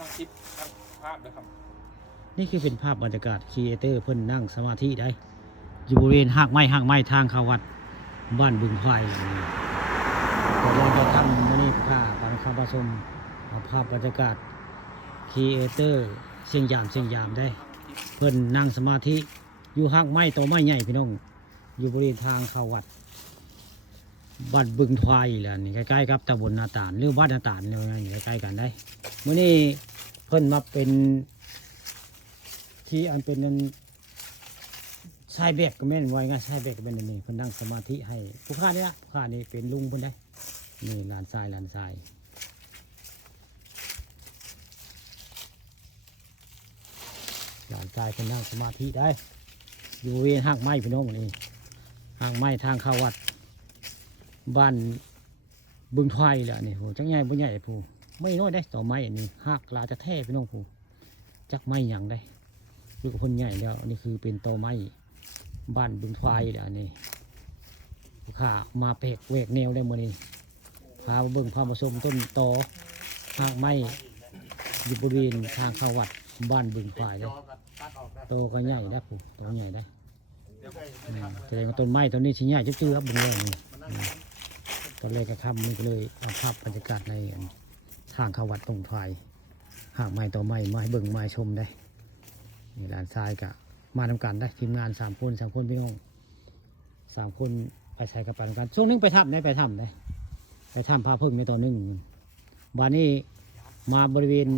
ทั้งคลิปทั้งภาพนะครับ นี่คือเป็นภาพบรรยากาศครีเอเตอร์เพิ่นนั่งสมาธิได้อยู่บริเวณหากไม้ทางเข้าวัดบ้านบึงไฟแต่เราจะทำมื้อนี้ค่ะฟังคำผสมเอาภาพบรรยากาศครีเอเตอร์เสียงยามได้เพิ่นนั่งสมาธิอยู่หากไม้ต่อไม้ใหญ่พี่น้องอยู่บริเวณทางเข้าวัดบ้านบึงไฟแหละนี่ใกล้ๆกับตำบลนาตาลหรือบ้านนาตาลเนี่ยใกล้ๆกันได้มื้อนี้เพิ่นมาเป็นที่อันเป็นนั้นชายแบกก็แม่นไว้ไงชายแบกก็แม่นนี่เพิ่นนั่งสมาธิให้ผู้ข้านี่ละผู้ข้านี่เป็นลุงเพิ่นได้นี่หลานชายหลานชายเพิ่นนั่งสมาธิได้อยู่เวรหากไม้พี่น้องนี่หากไม้ทางเข้าวัดบ้านบึงไทยแหละนี่โหจักใหญ่บ่ใหญ่ผู้ไม่น้อยได้ต่อไม้อันนี้หากลาจะแท้พี่น้องผู้จักไม้หยังได้ลูกคนใหญ่แล้วนี่คือเป็นตอไม้บ้านบึงไฟเดี๋ยวนี้ข้ามาเปกเวกแนวได้หมดนี่พาเบิ่งพามาชมต้นตอหากไม้อยู่บริเวณทางเข้าวัดบ้านบึงไฟเลยโตก็ใหญ่ได้ผู้โตใหญ่ได้แสดงว่าต้นไม้ต้นนี้ชิ้นใหญ่จุ๊บๆครับบึงเลยนี่ตอนแรกก็ทำนี่ก็เลยเอาภาพบรรยากาศในทางเข้าวัดตรงไฟหากไม้ต่อไม้มาให้เบิ่งมาชมได้นี่หลานชายกะมาทำการได้ทีมงาน3 คนพี่น้อง3 คนไปใช้กับไปทำการช่วงนึงไปทำได้ไปทำพาพึ่งในตอนนึงวันนี้มาบริเวณ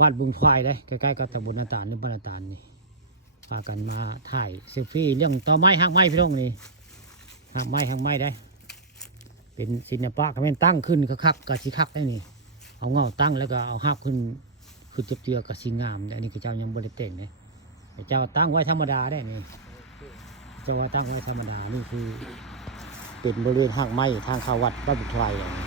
บ้านบุงควายได้ใกล้ๆกับตำบลนาตาลหรือบ้านนาตาลนี่พากันมาถ่ายเซลฟี่เรื่องต่อไม้หากไม้พี่น้องนี่หากไม้ได้เป็นศิลปะก็แม่นตั้งขึ้นคักๆกับสีคักได้นี่เอาเงาตั้งแล้วก็เอาหักขึ้นคือเจือกับสีงามแต่อันนี้คือเจ้ายังบริเต่งเนี่ยเจ้าตั้งไว้ธรรมดาได้นี่เจ้าว่าตั้งไว้ธรรมดานี่คือเป็นบริเวณหากไม้ทางเข้าวัดบ้านบุตรไทย